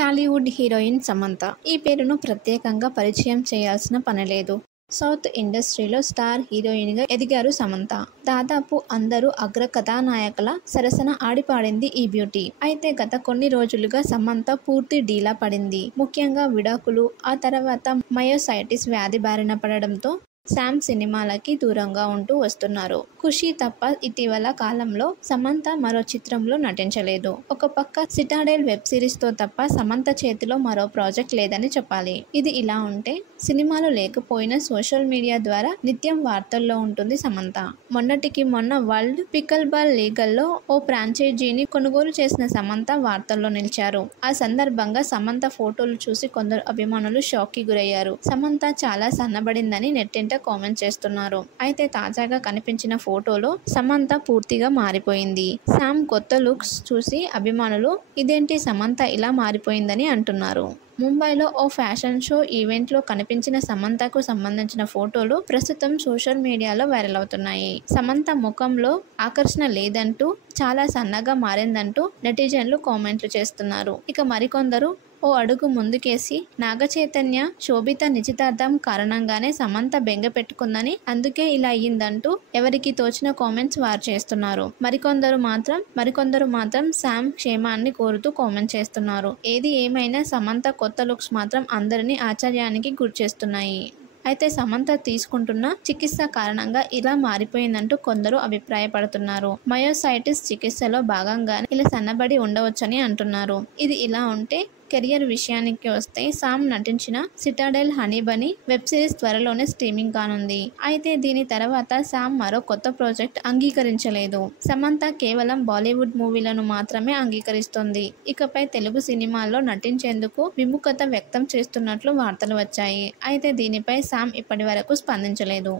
Tollywood heroine Samantha. ఈ పేరును ప్రత్యేకంగా పరిచయం చేయాల్సిన పనిలేదు. సౌత్ ఇండస్ట్రీలో స్టార్ హీరోయిన్గా ఎదిగారు సమంత. దాదాపు అందరూ అగ్ర కథానాయకుల సరసన ఆడిపాడింది ఈ బ్యూటీ. అయితే గత కొన్ని రోజులుగా సమంత పూర్తి డీలా పడింది. ముఖ్యంగా విడాకులు, ఆ తర్వాత మయోసైటిస్ వ్యాధి బారిన పడడంతో శామ్ సినిమాలకి దూరంగా ఉంటూ వస్తున్నారు. ఖుషీ తప్ప ఇటీవల కాలంలో సమంత మరో చిత్రంలో నటించలేదు. ఒక పక్క సిటాడెల్ వెబ్ సిరీస్ తో తప్ప సమంత చేతిలో మరో ప్రాజెక్ట్ లేదని చెప్పాలి. ఇది ఇలా ఉంటే సినిమాలు లేకపోయినా సోషల్ మీడియా ద్వారా నిత్యం వార్తల్లో ఉంటుంది సమంత. మొన్నటికి మొన్న వరల్డ్ పికల్ బాల్ లీగల్లో ఓ ఫ్రాంచైజీని కొనుగోలు చేసిన సమంత వార్తల్లో నిలిచారు. ఆ సందర్భంగా సమంత ఫోటోలు చూసి కొందరు అభిమానులు షాక్ కి గురయ్యారు. సమంత చాలా సన్నబడిందని నెట్టింట కామెంట్ చేస్తున్నారు. అయితే తాజాగా కనిపించిన ఫోటోలో సమంత పూర్తిగా మారిపోయింది. శామ్ కొత్త లుక్స్ చూసి అభిమానులు ఇదేంటి సమంత ఇలా మారిపోయిందని అంటున్నారు. ముంబైలో ఓ ఫ్యాషన్ షో ఈవెంట్లో కనిపించిన సమంతకు సంబంధించిన ఫోటోలు ప్రస్తుతం సోషల్ మీడియాలో వైరల్ అవుతున్నాయి. సమంత ముఖంలో ఆకర్షణ లేదంటూ, చాలా సన్నగా మారిందంటూ నెటిజన్లు కామెంట్లు చేస్తున్నారు. ఇక మరికొందరు ఓ అడుగు ముందుకేసి నాగచైతన్య, శోభిత నిశ్చితార్థం కారణంగానే సమంత బెంగ పెట్టుకుందని, అందుకే ఇలా అయ్యిందంటూ ఎవరికి తోచిన కామెంట్స్ వారు చేస్తున్నారు. మరికొందరు మాత్రం శామ్ క్షేమాన్ని కోరుతూ కామెంట్ చేస్తున్నారు. ఏది ఏమైనా సమంత కొత్త లుక్స్ మాత్రం అందరినీ ఆశ్చర్యానికి గురిచేస్తున్నాయి. అయితే సమంత తీసుకుంటున్న చికిత్స కారణంగా ఇలా మారిపోయిందంటూ కొందరు అభిప్రాయపడుతున్నారు. మయోసైటిస్ చికిత్సలో భాగంగానే ఇలా సన్నబడి ఉండవచ్చని అంటున్నారు. ఇది ఇలా ఉంటే కెరియర్ విషయానికి వస్తే శామ్ నటించిన సిటాడెల్ హనీ బనీ వెబ్ సిరీస్ త్వరలోనే స్ట్రీమింగ్ కానుంది. అయితే దీని తర్వాత శామ్ మరో కొత్త ప్రాజెక్ట్ అంగీకరించలేదు. సమంత కేవలం బాలీవుడ్ మూవీలను మాత్రమే అంగీకరిస్తోంది. ఇకపై తెలుగు సినిమాల్లో నటించేందుకు విముఖత వ్యక్తం చేస్తున్నట్లు వార్తలు వచ్చాయి. అయితే దీనిపై శామ్ ఇప్పటి వరకు స్పందించలేదు.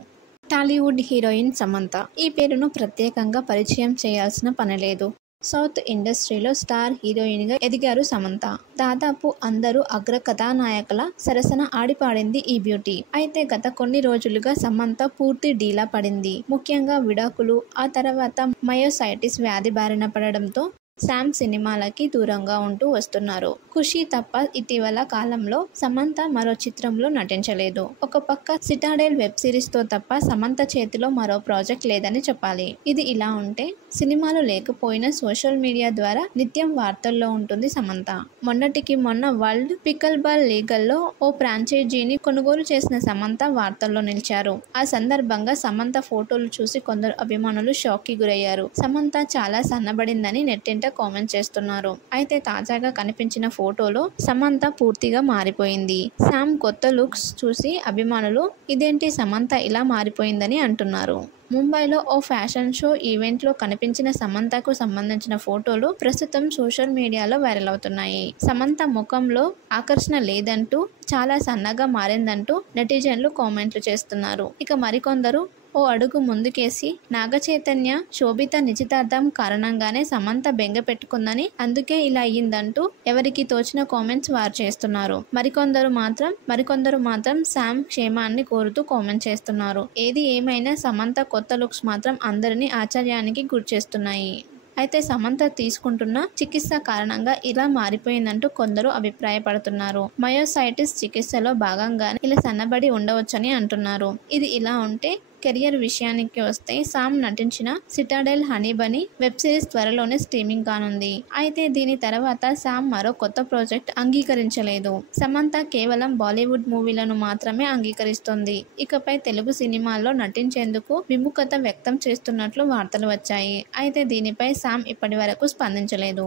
టాలీవుడ్ హీరోయిన్ సమంత. ఈ పేరును ప్రత్యేకంగా పరిచయం చేయాల్సిన పనిలేదు. సౌత్ ఇండస్ట్రీలో స్టార్ హీరోయిన్గా ఎదిగారు సమంత. దాదాపు అందరూ అగ్ర కథానాయకుల సరసన ఆడిపాడింది ఈ బ్యూటీ. అయితే గత కొన్ని రోజులుగా సమంత పూర్తి డీలా పడింది. ముఖ్యంగా విడాకులు, ఆ తర్వాత మయోసైటిస్ వ్యాధి బారిన పడడంతో శామ్ సినిమాలకి దూరంగా ఉంటూ వస్తున్నారు. ఖుషీ తప్ప ఇటీవల కాలంలో సమంత మరో చిత్రంలో నటించలేదు. ఒక పక్క సిటాడెల్ వెబ్ సిరీస్ తో తప్ప సమంత చేతిలో మరో ప్రాజెక్ట్ లేదని చెప్పాలి. ఇది ఇలా ఉంటే సినిమాలు లేకపోయినా సోషల్ మీడియా ద్వారా నిత్యం వార్తల్లో ఉంటుంది సమంత. మొన్నటికి మొన్న వరల్డ్ పికల్ బాల్ లీగల్లో ఓ ఫ్రాంచైజీని కొనుగోలు చేసిన సమంత వార్తల్లో నిలిచారు. ఆ సందర్భంగా సమంత ఫోటోలు చూసి కొందరు అభిమానులు షాక్ కి గురయ్యారు. సమంత చాలా సన్నబడిందని నెట్టింట కామెంట్ చేస్తున్నారు. అయితే తాజాగా కనిపించిన ఫోటోలో సమంత పూర్తిగా మారిపోయింది. శామ్ కొత్త లుక్స్ చూసి అభిమానులు ఇదేంటి సమంత ఇలా మారిపోయిందని అంటున్నారు. ముంబైలో ఓ ఫ్యాషన్ షో ఈవెంట్లో కనిపించిన సమంతకు సంబంధించిన ఫోటోలు ప్రస్తుతం సోషల్ మీడియాలో వైరల్ అవుతున్నాయి. సమంత ముఖంలో ఆకర్షణ లేదంటూ, చాలా సన్నగా మారిందంటూ నెటిజన్లు కామెంట్లు చేస్తున్నారు. ఇక మరికొందరు ఓ అడుగు ముందుకేసి నాగచైతన్య, శోభిత నిశ్చితార్థం కారణంగానే సమంత బెంగ పెట్టుకుందని, అందుకే ఇలా అయ్యిందంటూ ఎవరికి తోచిన కామెంట్స్ వారు చేస్తున్నారు. మరికొందరు మాత్రం శామ్ క్షేమాన్ని కోరుతూ కామెంట్ చేస్తున్నారు. ఏది ఏమైనా సమంత కొత్త లుక్స్ మాత్రం అందరినీ ఆశ్చర్యానికి గురిచేస్తున్నాయి. అయితే సమంత తీసుకుంటున్న చికిత్స కారణంగా ఇలా మారిపోయిందంటూ కొందరు అభిప్రాయపడుతున్నారు. మయోసైటిస్ చికిత్సలో భాగంగానే ఇలా సన్నబడి ఉండవచ్చని అంటున్నారు. ఇది ఇలా ఉంటే కెరియర్ విషయానికి వస్తే శామ్ నటించిన సిటాడెల్ హనీ బనీ వెబ్ సిరీస్ త్వరలోనే స్ట్రీమింగ్ కానుంది. అయితే దీని తర్వాత శామ్ మరో కొత్త ప్రాజెక్ట్ అంగీకరించలేదు. సమంత కేవలం బాలీవుడ్ మూవీలను మాత్రమే అంగీకరిస్తోంది. ఇకపై తెలుగు సినిమాల్లో నటించేందుకు విముఖత వ్యక్తం చేస్తున్నట్లు వార్తలు వచ్చాయి. అయితే దీనిపై శామ్ ఇప్పటి వరకు స్పందించలేదు.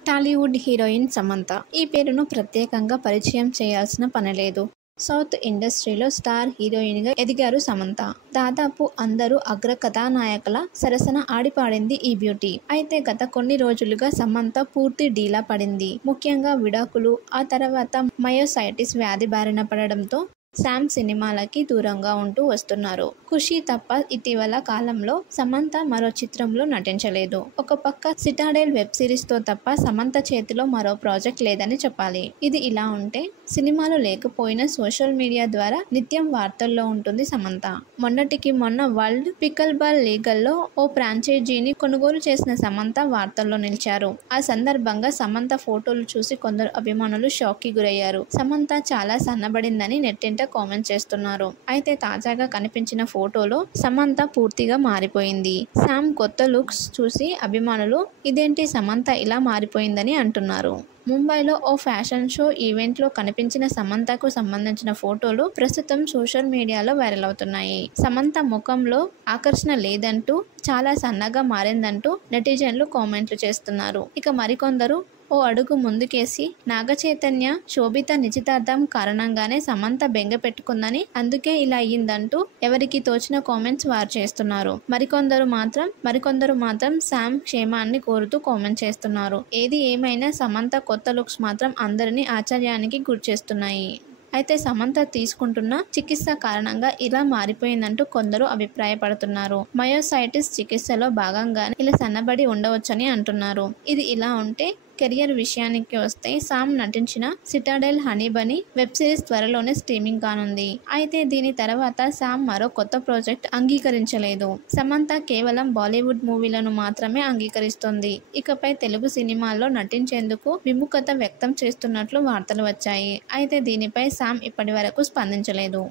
టాలీవుడ్ హీరోయిన్ సమంత. ఈ పేరును ప్రత్యేకంగా పరిచయం చేయాల్సిన పనిలేదు. సౌత్ ఇండస్ట్రీలో స్టార్ హీరోయిన్గా ఎదిగారు సమంత. దాదాపు అందరూ అగ్ర కథానాయకుల సరసన ఆడిపాడింది ఈ బ్యూటీ. అయితే గత కొన్ని రోజులుగా సమంత పూర్తి డీలా పడింది. ముఖ్యంగా విడాకులు, ఆ తర్వాత మయోసైటిస్ వ్యాధి బారిన పడడంతో శామ్ సినిమాలకి దూరంగా ఉంటూ వస్తున్నారు. ఖుషీ తప్ప ఇటీవల కాలంలో సమంత మరో చిత్రంలో నటించలేదు. ఒక పక్క సిటాడెల్ వెబ్ సిరీస్ తో తప్ప సమంత చేతిలో మరో ప్రాజెక్ట్ లేదని చెప్పాలి. ఇది ఇలా ఉంటే సినిమాలు లేకపోయినా సోషల్ మీడియా ద్వారా నిత్యం వార్తల్లో ఉంటుంది సమంత. మొన్నటికి మొన్న వరల్డ్ పికల్ బాల్ లీగల్లో ఓ ఫ్రాంచైజీని కొనుగోలు చేసిన సమంత వార్తల్లో నిలిచారు. ఆ సందర్భంగా సమంత ఫోటోలు చూసి కొందరు అభిమానులు షాక్ కి గురయ్యారు. సమంత చాలా సన్నబడిందని నెట్టింట కామెంట్ చేస్తున్నారు. అయితే తాజాగా కనిపించిన ఫోటోలో సమంత పూర్తిగా మారిపోయింది. శామ్ కొత్త లుక్స్ చూసి అభిమానులు ఇదేంటి సమంత ఇలా మారిపోయిందని అంటున్నారు. ముంబైలో ఓ ఫ్యాషన్ షో ఈవెంట్లో కనిపించిన సమంతకు సంబంధించిన ఫోటోలు ప్రస్తుతం సోషల్ మీడియాలో వైరల్ అవుతున్నాయి. సమంత ముఖంలో ఆకర్షణ లేదంటూ, చాలా సన్నగా మారిందంటూ నెటిజన్లు కామెంట్లు చేస్తున్నారు. ఇక మరికొందరు ఓ అడుగు ముందుకేసి నాగచైతన్య, శోభిత నిశ్చితార్థం కారణంగానే సమంత బెంగ పెట్టుకుందని, అందుకే ఇలా అయ్యిందంటూ ఎవరికి తోచిన కామెంట్స్ వారు చేస్తున్నారు. మరికొందరు మాత్రం శామ్ క్షేమాన్ని కోరుతూ కామెంట్ చేస్తున్నారు. ఏది ఏమైనా సమంత కొత్త లుక్స్ మాత్రం అందరినీ ఆశ్చర్యానికి గురిచేస్తున్నాయి. అయితే సమంత తీసుకుంటున్న చికిత్స కారణంగా ఇలా మారిపోయిందంటూ కొందరు అభిప్రాయపడుతున్నారు. మయోసైటిస్ చికిత్సలో భాగంగానే ఇలా సన్నబడి ఉండవచ్చని అంటున్నారు. ఇది ఇలా ఉంటే కెరియర్ విషయానికి వస్తే శామ్ నటించిన సిటాడెల్ హనీ బనీ వెబ్ సిరీస్ త్వరలోనే స్ట్రీమింగ్ కానుంది. అయితే దీని తర్వాత శామ్ మరో కొత్త ప్రాజెక్ట్ అంగీకరించలేదు. సమంత కేవలం బాలీవుడ్ మూవీలను మాత్రమే అంగీకరిస్తోంది. ఇకపై తెలుగు సినిమాల్లో నటించేందుకు విముఖత వ్యక్తం చేస్తున్నట్లు వార్తలు వచ్చాయి. అయితే దీనిపై శామ్ ఇప్పటివరకు స్పందించలేదు.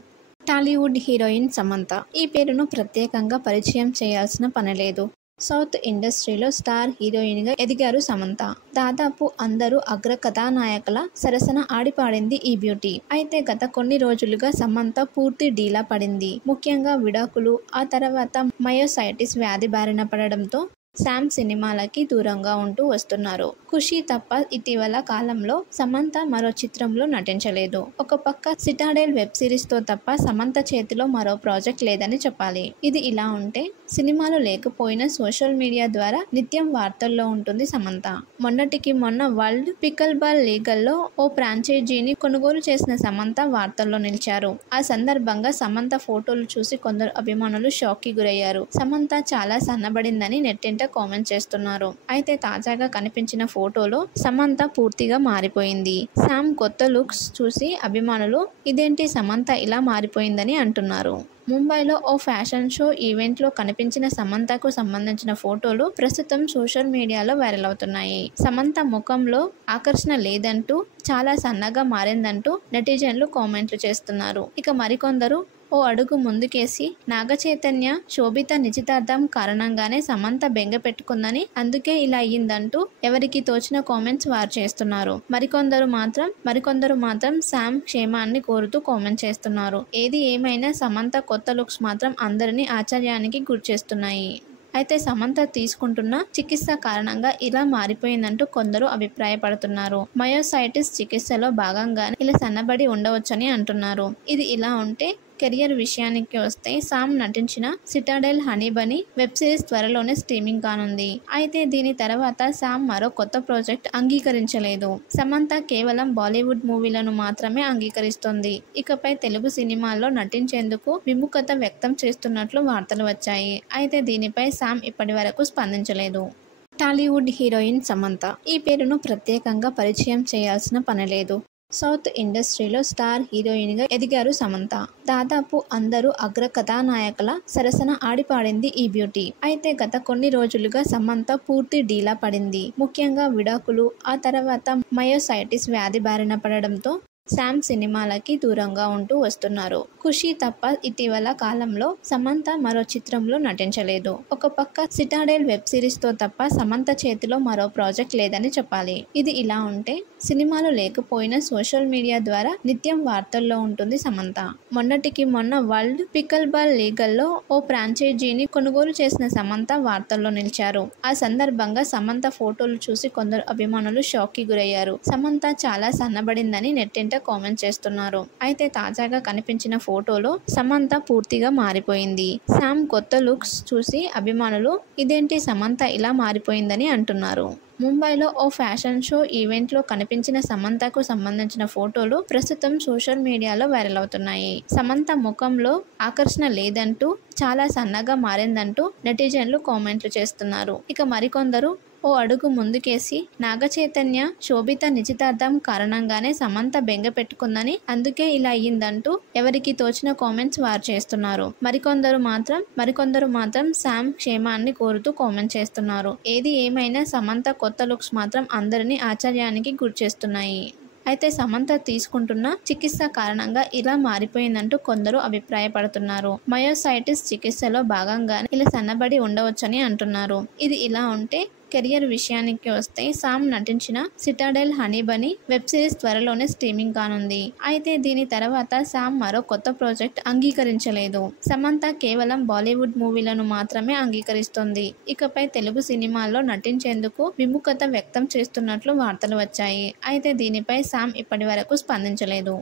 టాలీవుడ్ హీరోయిన్ సమంత. ఈ పేరును ప్రత్యేకంగా పరిచయం చేయాల్సిన పనిలేదు. సౌత్ ఇండస్ట్రీలో స్టార్ హీరోయిన్గా ఎదిగారు సమంత. దాదాపు అందరూ అగ్ర కథానాయకుల సరసన ఆడిపాడింది ఈ బ్యూటీ. అయితే గత కొన్ని రోజులుగా సమంత పూర్తి డీలా పడింది. ముఖ్యంగా విడాకులు, ఆ తర్వాత మయోసైటిస్ వ్యాధి బారిన పడడంతో శామ్ సినిమాలకి దూరంగా ఉంటూ వస్తున్నారు. ఖుషీ తప్ప ఇటీవల కాలంలో సమంత మరో చిత్రంలో నటించలేదు. ఒక పక్క సిటాడెల్ వెబ్ సిరీస్ తో తప్ప సమంత చేతిలో మరో ప్రాజెక్ట్ లేదని చెప్పాలి. ఇది ఇలా ఉంటే సినిమాలు లేకపోయినా సోషల్ మీడియా ద్వారా నిత్యం వార్తల్లో ఉంటుంది సమంత. మొన్నటికి మొన్న వరల్డ్ పికల్ బాల్ లీగల్లో ఓ ఫ్రాంచైజీని కొనుగోలు చేసిన సమంత వార్తల్లో నిలిచారు. ఆ సందర్భంగా సమంత ఫోటోలు చూసి కొందరు అభిమానులు షాక్ కి గురయ్యారు. సమంత చాలా సన్నబడిందని నెట్టింట కామెంట్ చేస్తున్నారు. అయితే తాజాగా కనిపించిన ఫోటోలో సమంత పూర్తిగా మారిపోయింది. శామ్ కొత్త లుక్స్ చూసి అభిమానులు ఇదేంటి సమంత ఇలా మారిపోయిందని అంటున్నారు. ముంబైలో ఓ ఫ్యాషన్ షో ఈవెంట్లో కనిపించిన సమంతకు సంబంధించిన ఫోటోలు ప్రస్తుతం సోషల్ మీడియాలో వైరల్ అవుతున్నాయి. సమంత ముఖంలో ఆకర్షణ లేదంటూ, చాలా సన్నగా మారిందంటూ నెటిజన్లు కామెంట్లు చేస్తున్నారు. ఇక మరికొందరు ఓ అడుగు ముందుకేసి నాగచైతన్య, శోభిత నిశ్చితార్థం కారణంగానే సమంత బెంగ పెట్టుకుందని, అందుకే ఇలా అయ్యిందంటూ ఎవరికి తోచిన కామెంట్స్ వారు చేస్తున్నారు. మరికొందరు మాత్రం శామ్ క్షేమాన్ని కోరుతూ కామెంట్ చేస్తున్నారు. ఏది ఏమైనా సమంత కొత్త లుక్స్ మాత్రం అందరినీ ఆశ్చర్యానికి గురిచేస్తున్నాయి. అయితే సమంత తీసుకుంటున్న చికిత్స కారణంగా ఇలా మారిపోయిందంటూ కొందరు అభిప్రాయపడుతున్నారు. మయోసైటిస్ చికిత్సలో భాగంగానే ఇలా సన్నబడి ఉండవచ్చని అంటున్నారు. ఇది ఇలా ఉంటే కెరియర్ విషయానికి వస్తే శామ్ నటించిన సిటాడెల్ హనీ బనీ వెబ్ సిరీస్ త్వరలోనే స్ట్రీమింగ్ కానుంది. అయితే దీని తర్వాత శామ్ మరో కొత్త ప్రాజెక్ట్ అంగీకరించలేదు. సమంత కేవలం బాలీవుడ్ మూవీలను మాత్రమే అంగీకరిస్తోంది. ఇకపై తెలుగు సినిమాల్లో నటించేందుకు విముఖత వ్యక్తం చేస్తున్నట్లు వార్తలు వచ్చాయి. అయితే దీనిపై శామ్ ఇప్పటివరకు స్పందించలేదు. టాలీవుడ్ హీరోయిన్ సమంత. ఈ పేరును ప్రత్యేకంగా పరిచయం చేయాల్సిన పనిలేదు. సౌత్ ఇండస్ట్రీలో స్టార్ హీరోయిన్గా ఎదిగారు సమంత. దాదాపు అందరూ అగ్ర కథానాయకుల సరసన ఆడిపాడింది ఈ బ్యూటీ. అయితే గత కొన్ని రోజులుగా సమంత పూర్తి డీలా పడింది. ముఖ్యంగా విడాకులు, ఆ తర్వాత మయోసైటిస్ వ్యాధి బారిన పడడంతో శామ్ సినిమాలకి దూరంగా ఉంటూ వస్తున్నారు. ఖుషీ తప్ప ఇటీవల కాలంలో సమంత మరో చిత్రంలో నటించలేదు. ఒక పక్క సిటాడెల్ వెబ్ సిరీస్ తో తప్ప సమంత చేతిలో మరో ప్రాజెక్ట్ లేదని చెప్పాలి. ఇది ఇలా ఉంటే సినిమాలు లేకపోయినా సోషల్ మీడియా ద్వారా నిత్యం వార్తల్లో ఉంటుంది సమంత. మొన్నటికి మొన్న వరల్డ్ పికల్ బాల్ లీగల్లో ఓ ఫ్రాంచైజీని కొనుగోలు చేసిన సమంత వార్తల్లో నిలిచారు. ఆ సందర్భంగా సమంత ఫోటోలు చూసి కొందరు అభిమానులు షాక్ కి గురయ్యారు. సమంత చాలా సన్నబడిందని నెట్టింట కామెంట్ చేస్తున్నారు. అయితే తాజాగా కనిపించిన ఫోటోలో సమంత పూర్తిగా మారిపోయింది. శామ్ కొత్త లుక్స్ చూసి అభిమానులు ఇదేంటి సమంత ఇలా మారిపోయిందని అంటున్నారు. ముంబైలో ఓ ఫ్యాషన్ షో ఈవెంట్లో కనిపించిన సమంతకు సంబంధించిన ఫోటోలు ప్రస్తుతం సోషల్ మీడియాలో వైరల్ అవుతున్నాయి. సమంత ముఖంలో ఆకర్షణ లేదంటూ, చాలా సన్నగా మారిందంటూ నెటిజన్లు కామెంట్లు చేస్తున్నారు. ఇక మరికొందరు ఓ అడుగు ముందుకేసి నాగచైతన్య, శోభిత నిశ్చితార్థం కారణంగానే సమంత బెంగ పెట్టుకుందని, అందుకే ఇలా అయ్యిందంటూ ఎవరికి తోచిన కామెంట్స్ వారు చేస్తున్నారు. మరికొందరు మాత్రం శామ్ క్షేమాన్ని కోరుతూ కామెంట్ చేస్తున్నారు. ఏది ఏమైనా సమంత కొత్త లుక్స్ మాత్రం అందరినీ ఆశ్చర్యానికి గురిచేస్తున్నాయి. అయితే సమంత తీసుకుంటున్న చికిత్స కారణంగా ఇలా మారిపోయిందంటూ కొందరు అభిప్రాయపడుతున్నారు. మయోసైటిస్ చికిత్సలో భాగంగానే ఇలా సన్నబడి ఉండవచ్చని అంటున్నారు. ఇది ఇలా ఉంటే కెరియర్ విషయానికి వస్తే సామ్ నటించిన సిటాడెల్ హనీ బనీ వెబ్ సిరీస్ త్వరలోనే స్ట్రీమింగ్ కానుంది. అయితే దీని తర్వాత సామ్ మరో కొత్త ప్రాజెక్ట్ అంగీకరించలేదు. సమంత కేవలం బాలీవుడ్ మూవీలను మాత్రమే అంగీకరిస్తోంది. ఇకపై తెలుగు సినిమాల్లో నటించేందుకు విముఖత వ్యక్తం చేస్తున్నట్లు వార్తలు వచ్చాయి. అయితే దీనిపై సామ్ ఇప్పటి వరకు స్పందించలేదు.